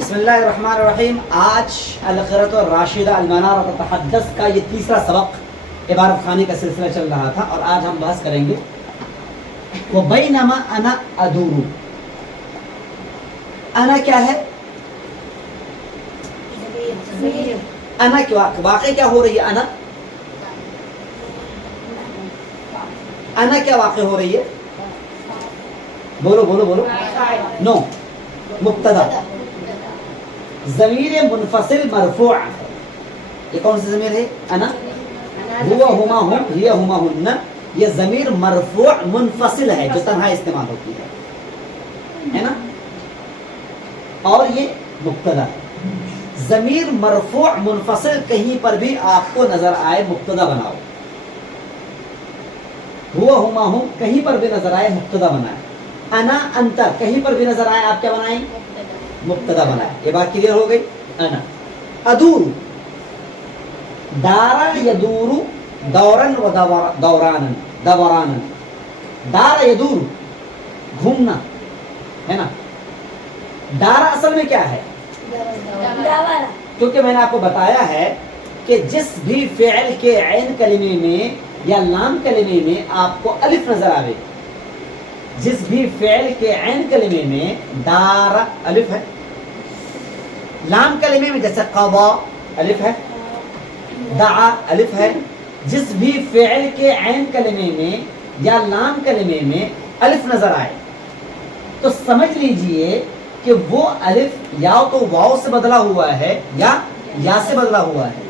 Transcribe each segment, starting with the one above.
بسم اللہ الرحمن الرحیم. آج القرۃ الراشدہ المنارۃ تتحدث کا یہ تیسرا سبق عبارت خانی کا سلسلہ چل رہا تھا، اور آج ہم بحث کریں گے وبینما انا ادور. انا کیا ہے؟ انا واقع کیا ہو رہی ہے؟ انا کیا واقع ہو رہی ہے؟ بولو بولو بولو. نو، مبتدا ضمیر منفصل مرفوع. یہ کون سی ضمیر ہے؟ انا، ہوا ہما ہم، ہی ہما ہن. یہ ضمیر مرفوع منفصل ہے جو تنہا استعمال ہوتی ہے نا. اور یہ مبتدا. ضمیر مرفوع منفصل کہیں پر بھی آپ کو نظر آئے مبتدا بناؤ. ہوا ہما ہم کہیں پر بھی نظر آئے مبتدا بنائے. انا انت کہیں پر بھی نظر آئے آپ کیا بنائیں؟ مبتدا بنائے. یہ بات کلیئر ہو گئی. انا ادور، دارا یدور دورن و دورانن. دورانن، دارا یدور گھومنا ہے نا. دارا اصل میں کیا ہے؟ کیونکہ میں نے آپ کو بتایا ہے کہ جس بھی فعل کے عین کلمے میں یا لام کلمے میں آپ کو الف نظر آئے، جس بھی فعل کے عین کلمے میں دارا الف ہے، لام کلمے میں جیسے قضا الف ہے، دعا الف ہے. جس بھی فعل کے عین کلمے میں یا لام کلمے میں الف نظر آئے تو سمجھ لیجئے کہ وہ الف یا تو واو سے بدلا ہوا ہے یا سے بدلا ہوا ہے.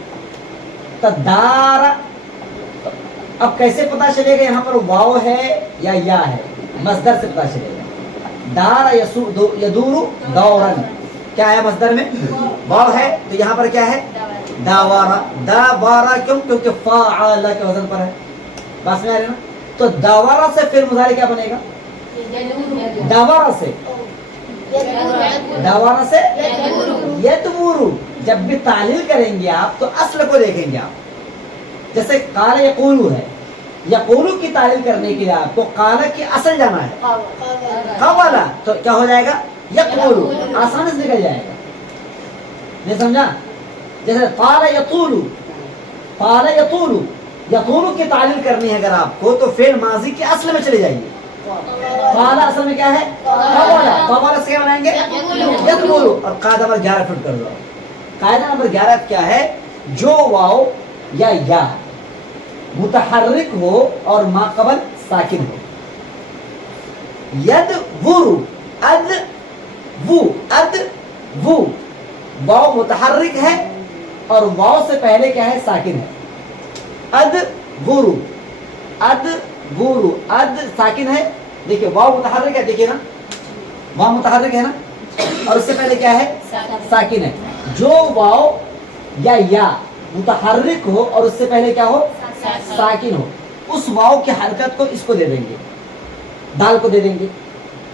تدارا، اب کیسے پتا چلے گا یہاں پر واو ہے یا ہے؟ مصدر سے پتا چلے گا. دارا یدور دورن، کیا ہے مصدر میں؟ واو ہے. تو یہاں پر کیا ہے؟ داوارا. داوارا کیوں؟ کیونکہ فاعل کے وزن پر ہے. بات میں آ رہی نا. تو داوارا سے پھر مضارع کیا بنے گا؟ داوارا سے یدور. جب بھی تعلیل کریں گے آپ تو اصل کو دیکھیں گے آپ. جیسے قال یقول ہے، یقول کی تعلیل کرنے کے لیے آپ کو قال کی اصل جانا ہے. قال تو کیا ہو جائے گا؟ یقول. آسانی سے نکل جائے گا. نہیں سمجھا؟ جیسے قال یطول، قال یطول، یطول کی تعلیل کرنی ہے اگر آپ کو تو فعل ماضی کی اصل میں چلے جائیے. قال اصل میں کیا ہے؟ قال سے کیا بنائیں گے؟ یطول. اور قاعدہ نمبر 11 فٹ کر دو. قاعدہ نمبر 11 کیا ہے؟ جو واو یا متحرک ہو اور ما قبل ساکن ہو. ید ور، اد وہ واو متحرک ہے اور واو سے پہلے کیا ہے؟ ساکن ہے. اد ور، اد ساکن ہے. دیکھیے واو متحرک ہے، دیکھیے نا واو متحرک ہے نا، اور اس سے پہلے کیا ہے؟ ساکن ہے. جو واو یا متحرک ہو اور اس سے پہلے کیا ہو؟ ساکن ہو، اس واو کی حرکت کو اس کو دے دیں گے، دال کو دے دیں گے،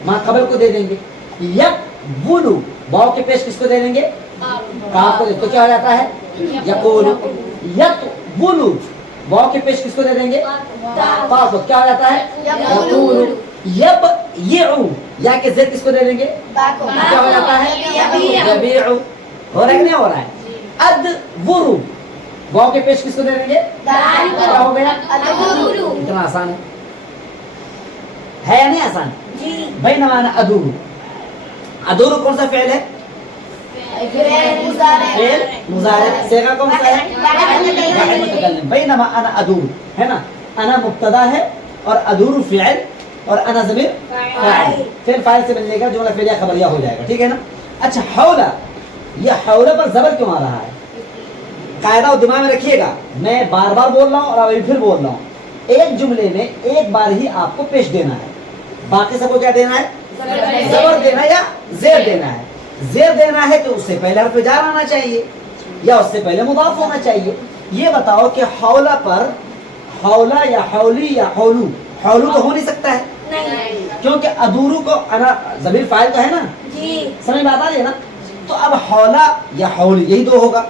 ما قبل کو دے دیں گے. یقبلو، واو کے پیش کس کو دے دیں گے؟ کاف کو دے. تو کیا ہو جاتا ہے؟ یقول. یقبلو، واو کے پیش کس کو دے دیں گے؟ کاف کو. کیا ہو جاتا ہے؟ یقول. یبیعو، یا کے زید کس کو دے دیں گے؟ کیا ہو جاتا ہے؟ یبیعو. ہو رہا ہے کہ نہیں ہو رہا ہے؟ ادورو، واو کے پیش کس کو دے دیں گے؟ کیا ہو گیا؟ اتنا آسان ہے یا نہیں آسان؟ بینما انا ادور. ادور کون سا فعل ہے؟ فعل مضارع. صیغہ کون سا ہے؟ واحد متکلم. بینما انا ادور ہے نا. انا مبتدا ہے اور ادور فعل اور انا ضمیر فاعل. فعل فاعل سے ملنے کا جملہ فعلیہ خبریہ ہو جائے گا. ٹھیک ہے نا. اچھا حولا، یہ حولا پر زبر کیوں آ رہا ہے؟ قاعدہ دماغ میں رکھیے گا. میں بار بار بول رہا ہوں اور ابھی پھر بول رہا ہوں. ایک جملے میں ایک بار ہی آپ کو پیش دینا ہے، باقی سب کو کیا دینا ہے؟ زبر دینا ہے یا زیر دینا ہے. زیر دینا ہے تو اس سے پہلے حرف جار آنا چاہیے یا اس سے پہلے مضاف ہونا چاہیے. یہ بتاؤ کہ حولا پر حولا یا حولی یا حولو، حولو تو ہو نہیں سکتا ہے کیونکہ ادورو کو انا ضمیر فاعل تو ہے نا. سمجھ بات آ رہی ہے نا. تو اب حولا یا حولی یہی دو ہوگا.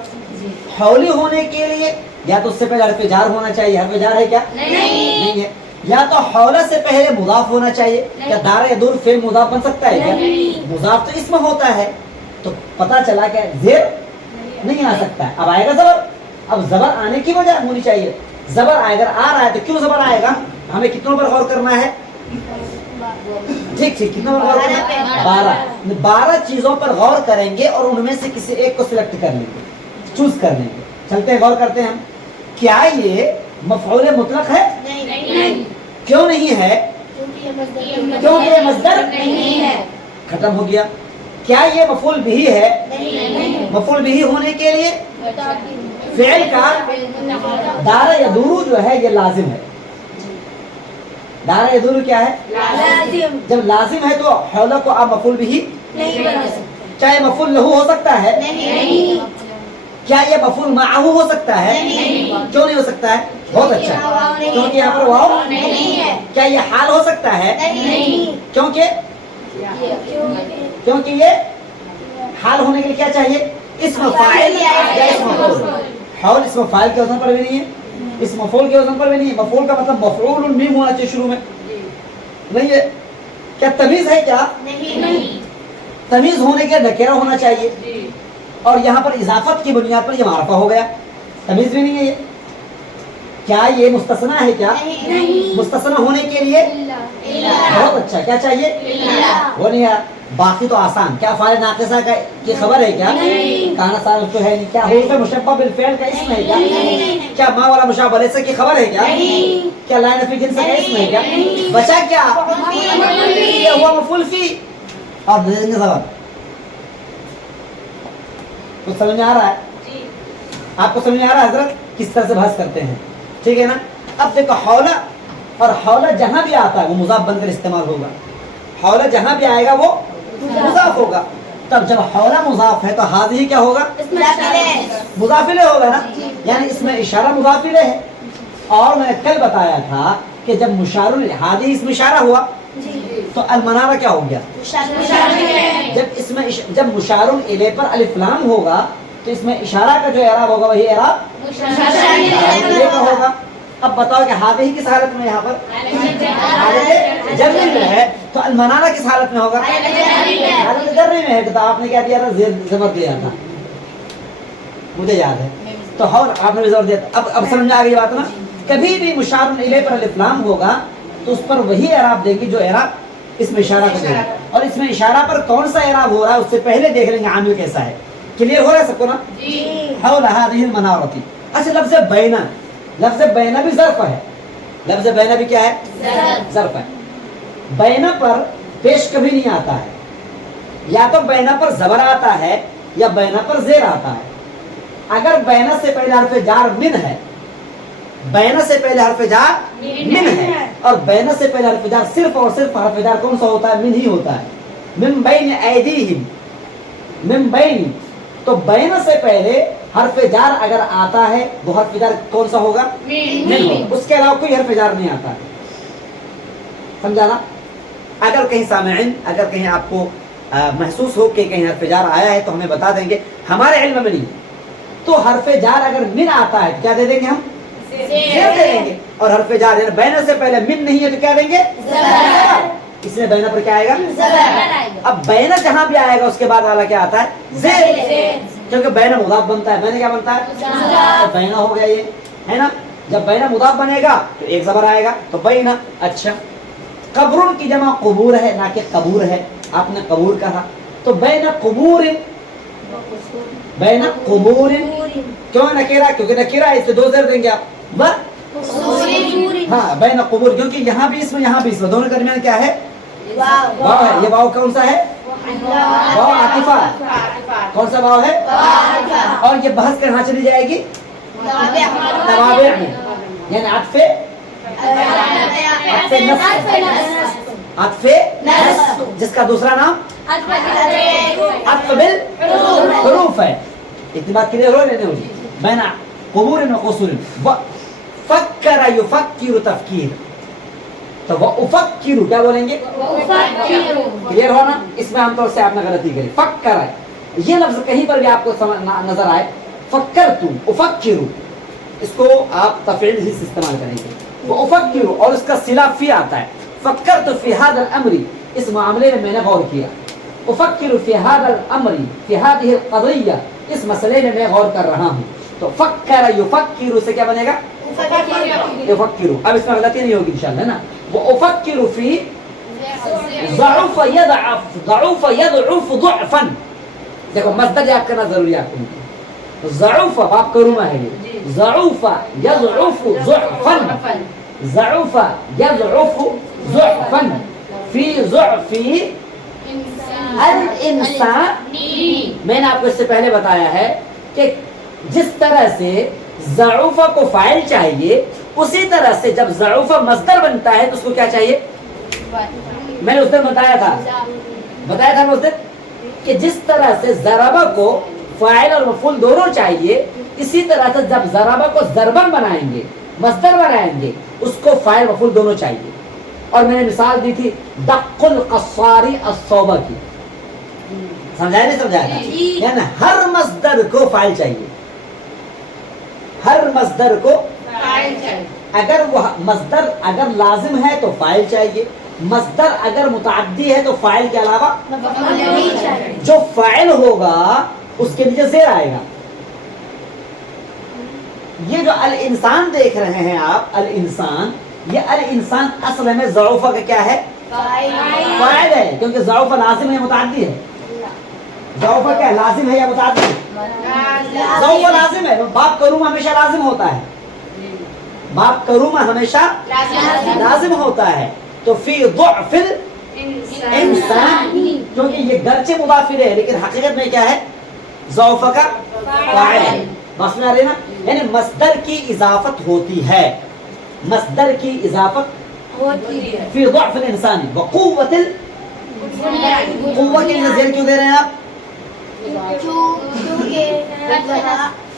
حولی ہونے کے لیے یا تو اس سے پہلے حرف جار ہونا چاہیے. حرف جار ہے کیا؟ نہیں ہے. یا تو حولا سے پہلے مضاف ہونا چاہیے. کیا دار یدور فعل مضاف بن سکتا ہے کیا؟ مضاف تو اسم ہوتا ہے. تو پتا چلا کہ زیر نہیں آ سکتا ہے. اب آئے گا زبر. اب زبر آنے کی وجہ ہونی چاہیے. زبر اگر آ رہا ہے تو کیوں زبر آئے گا؟ ہمیں کتنوں پر غور کرنا ہے؟ ٹھیک ٹھیک، کتنا پر غور کرنا ہے؟ 12 چیزوں پر غور کریں گے اور ان میں سے کسی ایک کو سلیکٹ کر لیں گے، چوز کر لیں گے. چلتے ہیں، غور کرتے ہیں ہم. کیا یہ مفعول مطلق ہے؟ نہیں. کیوں نہیں ہے؟ کیونکہ یہ مصدر نہیں ہے. ختم ہو گیا. کیا یہ مفعول بھی ہے؟ نہیں. مفعول بھی ہونے کے لیے فعل کا دار یدور جو ہے یہ لازم ہے. دار یدور کیا ہے؟ لازم. جب لازم ہے تو حول کو آپ مفعول بھی نہیں بنا سکتے. چاہے مفعول لہو ہو سکتا ہے. نہیں. کیا یہ مفعول معہو ہو سکتا ہے؟ نہیں. کیوں نہیں ہو سکتا ہے؟ بہت اچھا، کیونکہ یہاں پر واو نہیں ہے. کیا یہ حال ہو سکتا ہے؟ نہیں. کیونکہ یہ حال ہونے کے لیے کیا چاہیے؟ اسم فاعل یا اسم مفعول. حول اسم فاعل کے وزن پر بھی نہیں ہے، اسم مفعول کے وزن پر بھی نہیں ہے. مفعول کا مطلب مفعول میم ہونا چاہیے شروع میں، نہیں ہے. کیا تمیز ہے؟ کیا نہیں. تمیز ہونے کے نکرہ ہونا چاہیے. اور یہاں پر اضافت کی بنیاد پر یہ معرفہ ہو گیا، تمیز بھی نہیں ہے. یہ کیا یہ مستثنا ہے؟ کیا نہیں. مستثنا ہونے کے لیے بہت اچھا کیا چاہیے؟ وہ نہیں ہے. باقی تو آسان. کیا فاعل ناقصہ کا کی خبر ہے؟ کیا کانا صارف تو ہے نہیں. کیا حروف مشبہ بالفعل کا اسم ہے؟ کیا کیا ما والا مشابہ لیسا کی خبر ہے؟ کیا کیا لا نفی جنس کا اسم ہے؟ کیا بچا کیا یہ ہوا مفعول فی. اور دے دیں گے سبب. کچھ سمجھ میں آ رہا ہے؟ آپ کو سمجھ میں آ رہا ہے حضرت کس طرح سے بحث کرتے ہیں؟ ٹھیک ہے نا. اب دیکھو حولہ، اور حولہ جہاں بھی آتا ہے وہ مضاف بن کر استعمال ہوگا. حولہ جہاں بھی آئے گا وہ مضاف ہوگا. تب جب حولہ مضاف ہے تو حاضی کیا ہوگا؟ مضاف الیہ ہوگا نا. یعنی اس میں اشارہ مضاف الیہ ہے. اور میں نے کل بتایا تھا کہ جب مشار حاضی اس میں اشارہ ہوا تو المنارہ کیا ہو گیا؟ جب مشار الیہ پر الف لام ہوگا تو اس میں اشارہ کا جو اعراب ہوگا وہی اعراب الیہ کا ہوگا. اب بتاؤ کہ حاضی کس حالت میں؟ یہاں پر حالت جر میں ہے تو المنارہ کس حالت میں ہوگا؟ حالت جر میں ہے. تو آپ نے کیا دیا تھا؟ زبر دیا تھا، مجھے یاد ہے. تو اور آپ نے بھی زبر دیا تھا. اب سمجھ میں آ گئی بات نا. کبھی بھی مشار الیہ پر الف لام ہوگا تو اس پر وہی اعراب دے گی جو اعراب اس میں اشارہ کو دے گا. اور اس میں اشارہ پر کون سا اعراب ہو رہا ہے اس سے پہلے دیکھ لیں گے عامل کیسا ہے. کلیئر ہو رہا ہے سب کو نا؟ حول هذه المنارة. اچھا لفظ بینا، لفظ بینا بھی ظرف ہے. لفظ بینا بھی کیا ہے؟ ظرف ہے. بینا پر پیش کبھی نہیں آتا ہے. یا تو بینا پر زبر آتا ہے یا بینا پر زیر آتا ہے. اگر بینا سے پہلے حرف جار من ہے، بینا سے پہلے حرف جار من ہے، اور بینا سے پہلے حرف جار صرف اور صرف حرف جار کون سا ہوتا ہے؟ من ہی ہوتا ہے. من بین ایدیہم، من بین. تو بینا سے پہلے حرف جار اگر آتا ہے وہ حرف جار کون سا ہوگا؟ من ہوگا. اس کے علاوہ کوئی حرف جار نہیں آتا. سمجھا نا؟ اگر کہیں سامعین، اگر کہیں آپ کو محسوس ہو کہ کہیں حرف جار آیا ہے تو ہمیں بتا دیں گے. ہمارے علم میں نہیں. تو حرف جار اگر من آتا ہے تو کیا دے دیں گے؟ ہم زیر دے دیں گے. اور حرف جار یعنی بینا سے پہلے من نہیں ہے تو کیا دیں گے؟ زبر. اس میں بینا پر کیا آئے گا؟ زبر. اب بینا جہاں بھی آئے گا اس کے بعد والا کیا آتا ہے؟ زیر. کیونکہ بینا مضاف بنتا ہے. بینا کیا بنتا ہے؟ تو بینا ہو گیا یہ ہے نا. جب بینا مضاف بنے گا تو ایک زبر آئے گا تو بینا. اچھا قبر کی جمع قبور ہے نہ کہ قبور ہے. آپ نے قبور کہا تو بینا قبور، بینا قبور. کیوں نکیرہ؟ کیونکہ نکیرہ ہے، اس سے دو زیر دیں گے آپ. ہاں بینا قبور، کیونکہ یہاں بھی اسم یہاں بھی اسم، دونوں کے درمیان کیا ہے؟ واو ہے. یہ واو کون سا ہے؟ واو عاطفہ. کون سا واو ہے؟ اور یہ بحث کہاں چلی جائے گی؟ توابع میں. یعنی عطف عطف نصب، جس کا دوسرا نام عطف بالحروف ہے. اتنی بات کلیئر ہو رہی ہے؟ بین قبور و قصور. فکر یفکر تفکیر. تو وہ افکر کیا بولیں گے؟ کلیئر ہو نا؟ اس میں عام طور سے آپ نے غلطی کری. فکر ہے یہ لفظ کہیں پر بھی آپ کو نظر آئے فکرت افکر، اس کو آپ تفعیل ہی سے استعمال کریں گے. وہ افکر اور اس کا صلہ فی آتا ہے. فکرت فی ھذا الامر، اس معاملے میں نے غور کیا. افکر فی هذا الامر فی هذه القضیہ، اس مسئلے میں میں غور کر رہا ہوں. تو فکر یفکر سے کیا بنے گا؟ یفکر. اب اس میں غلطی نہیں ہوگی انشاءاللہ نا. وہ افکر فی ضعف یضعف ضعفا. دیکھو مصدر یاد کرنا ضروری ہے آپ کو. ضعف باب کرومہ ہے یہ. ضعف یضعف ضعفا. ضعف یضعف ضعفا فی ضعف الانسان. میں نے آپ کو اس سے پہلے بتایا ہے کہ جس طرح سے ضعوفہ کو فاعل چاہیے اسی طرح سے جب ضعوفہ مصدر بنتا ہے تو اس کو کیا چاہیے؟ میں نے اس دن بتایا تھا مصدر کہ جس طرح سے ضربہ کو فاعل اور مفعول دونوں چاہیے اسی طرح سے جب ضربہ کو ضربن بنائیں گے مصدر بنائیں گے اس کو فاعل مفعول دونوں چاہیے. اور میں نے مثال دی تھی دق القصاری الصوبہ کی. سمجھایا نہیں سمجھایا؟ یعنی ہر مصدر کو فاعل چاہیے. ہر مصدر کو اگر وہ مصدر اگر لازم ہے تو فاعل چاہیے. مصدر اگر متعدی ہے تو فاعل کے علاوہ جو فاعل ہوگا اس کے نیچے زیر آئے گا. یہ جو الانسان دیکھ رہے ہیں آپ الانسان، یہ الانسان اصل میں ضعوفہ کا کیا ہے؟ فاعل ہے. کیونکہ ضعوفہ لازم ہے متعدی ہے. ضعوفہ کیا لازم ہے یا متعدی ہے؟ ضعوفہ لازم ہے. باب کرومہ ہمیشہ لازم ہوتا ہے. باب کرومہ ہمیشہ لازم ہوتا ہے. تو فی ضعف الانسان کیونکہ یہ گرچہ مضاف ہے لیکن حقیقت میں کیا ہے؟ ضعوفہ کا فاعل ہے. بس میں آ رہی نا. یعنی مصدر کی اضافت ہوتی ہے. مصدر کی اضافت فی ضعف الانسان وقوت قوت کے نظیر کیوں دے رہے ہیں آپ؟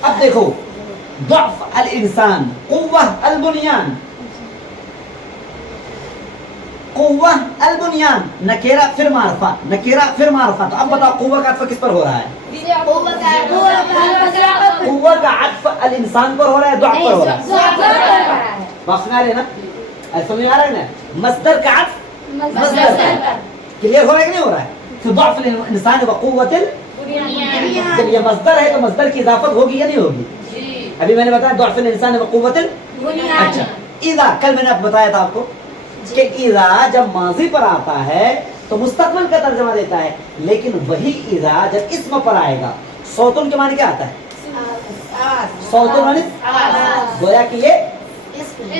اب دیکھو ضعف الانسان قوہ البنیان. قوہ البنیان نکیرہ پھر معرفہ نکیرہ پھر معرفہ. تو اب بتاؤ قوہ کا عطف کس پر ہو رہا ہے؟ قوہ کا عطف الانسان پر ہو رہا ہے ضعف پر ہو رہا ہے؟ بات سنا رہے نا؟ سمجھ آ رہا ہے نا؟ مصدر کا عطف مصدر کلیئر ہو رہا ہے کہ نہیں ہو رہا ہے؟ تو ضعف الانسان وقوت جب یہ مصدر ہے تو مصدر کی اضافت ہوگی یا نہیں ہوگی؟ ابھی میں نے بتایا ضعف الانسان وقوت. اچھا اذا کل میں نے اب بتایا تھا آپ کو کہ اذا جب ماضی پر آتا ہے تو مستقبل کا ترجمہ دیتا ہے. لیکن وہی اذا جب اسم پر آئے گا صوتن کے معنی کیا آتا ہے؟ صوتن معنی گویا کہ یہ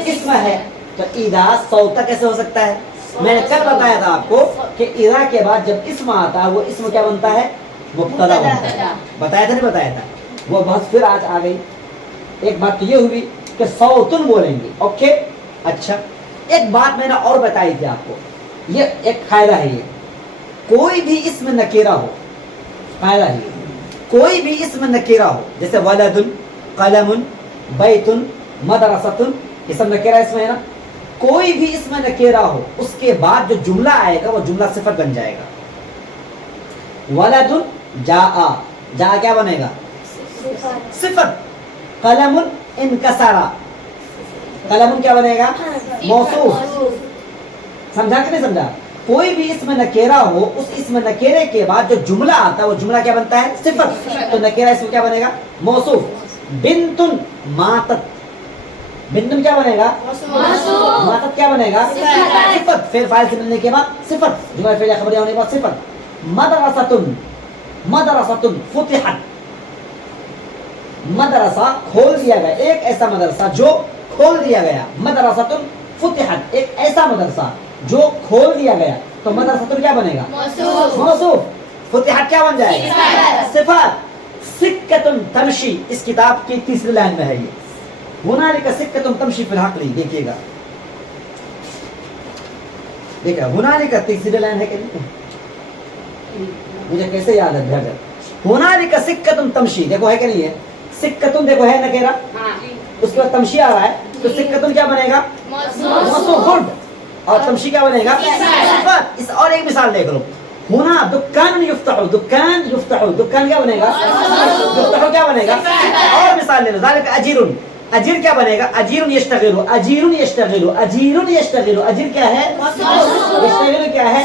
اسم ہے. تو اذا صوتا کیسے ہو سکتا ہے؟ میں نے کل بتایا تھا آپ کو کہ اذا کے بعد جب اسم آتا ہے وہ اسم کیا بنتا ہے؟ مبتدا بنتا ہے. بتایا تھا نہیں بتایا تھا؟ وہ بحث پھر آج آ گئی. ایک بات تو یہ ہوئی کہ صوتن بولیں گے. اوکے اچھا ایک بات میں نے اور بتائی تھی آپ کو. یہ ایک قاعدہ ہے. یہ کوئی بھی اسم نکیرہ ہو قاعدہ ہے کوئی بھی اسم نکیرہ ہو جیسے ولد قلم بیت مدرسۃ یہ سب نکیرہ اسم ہے نا. کوئی بھی اسم نکیرہ ہو اس کے بعد جو جملہ آئے گا وہ جملہ صفت بن جائے گا. ولد جاء جاء کیا بنے گا؟ صفت. قلم انکسر قلم کیا بنے گا؟ موصوف. سمجھا کہ نہیں سمجھا؟ کوئی بھی اسم نکیرہ ہو اس اسم نکیرے کے بعد جو جملہ آتا ہے وہ جملہ کیا بنتا ہے؟ صفت. تو نکیرہ اسم کیا بنے گا؟ موصوف. بنتن ماتت بنتن کیا بنے گا؟ ماتت کیا بنے گا؟ صفت. فعل فاعل سے ملنے کے بعد صفت. جملہ فعلیہ خبریہ ہونے کے بعد صفت. مدرستن مدرستن فتحت مدرسہ کھول دیا گیا. ایک ایسا مدرسہ جو کھول دیا گیا. مدرستن فتحت ایک ایسا مدرسہ جو کھول دیا گیا. تو مدرستن کیا بنے گا؟ موصوف. فتحت کیا بن جائے گا؟ صفات. سکتن تمشی اس کتاب کی تیسری لائن میں ہے یہ. ہنالک سکتن تمشی فی الحقل. دیکھیے گا دیکھا ہنالک تیسری لائن ہے کہ نہیں؟ مجھے کیسے یاد ہے بھائی؟ ہنالک سکتن تمشی دیکھو ہے کہ نہیں ہے؟ سکتن دیکھو ہے نکیرہ اس کے بعد تمشی آ رہا ہے تو سکتن کیا بنے گا؟ موصوف. گڈ. اور تمشی کیا بنے گا؟ صفات. اس اور ایک مثال دیکھ لو. ہونا دکان یفتح دکان یفتح دکان کیا بنے گا؟ یفتح کیا بنے گا؟ اور مثال لے لو. ذالک اجیر اجیر کیا بنے گا؟ اجیر یشتغل اجیر یشتغل اجیر یشتغل. اجیر کیا ہے؟ یشتغل کیا ہے؟